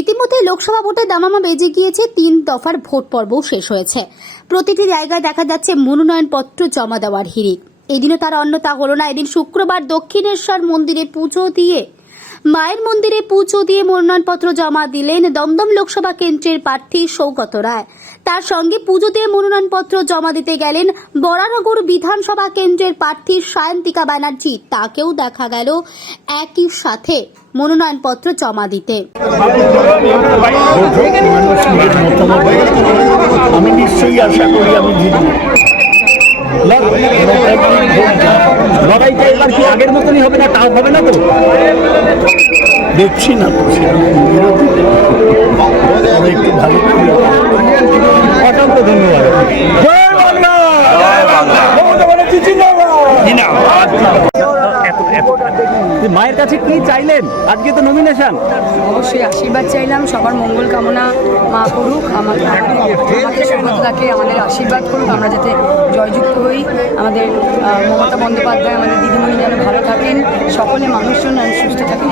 ইতিমধ্যে লোকসভা ভোটে দামামা বেজে গিয়েছে তিন দফার ভোট পর্বও শেষ হয়েছে। প্রতিটি জায়গায় দেখা যাচ্ছে মনোনয়নপত্র জমা দেওয়ার হিড়িক। এদিনও তার অন্যতা হলো না এদিন শুক্রবার দক্ষিণেশ্বর মন্দিরে পুজো দিয়ে মায়ের মন্দিরে পুজো দিয়ে মনোনয়নপত্র জমা দিলেন দমদম লোকসভা কেন্দ্রের প্রার্থী সৌগত রায়। তার সঙ্গে পুজো দিয়ে মনোনয়নপত্র জমা দিতে গেলেন বরানগর বিধানসভা কেন্দ্রের প্রার্থী সায়ন্তিকা ব্যানার্জি। তাকেও দেখা গেল একই সাথে মনোনয়নপত্র জমা দিতে। আমি নিশ্চয়ই আশা করি আমি আগের মতনই হবে না তাও হবে না তো? দেখছি না একটু ভালো অসংখ্য ধন্যবাদ। জয় বাংলা! জয় বাংলা! মায়ের কাছে কি চাইলেন? আজকে তো নমিনেশন অবশ্যই আশীর্বাদ চাইলাম সবার মঙ্গল কামনা মা করুক সৌগতদাকে আমাদের আশীর্বাদ করুক আমরা যাতে জয়যুক্ত হই। আমাদের মমতা বন্দ্যোপাধ্যায় আমাদের দিদিমণি যেন ভালো থাকেন সকলে মানুষজন সুস্থ থাকেন।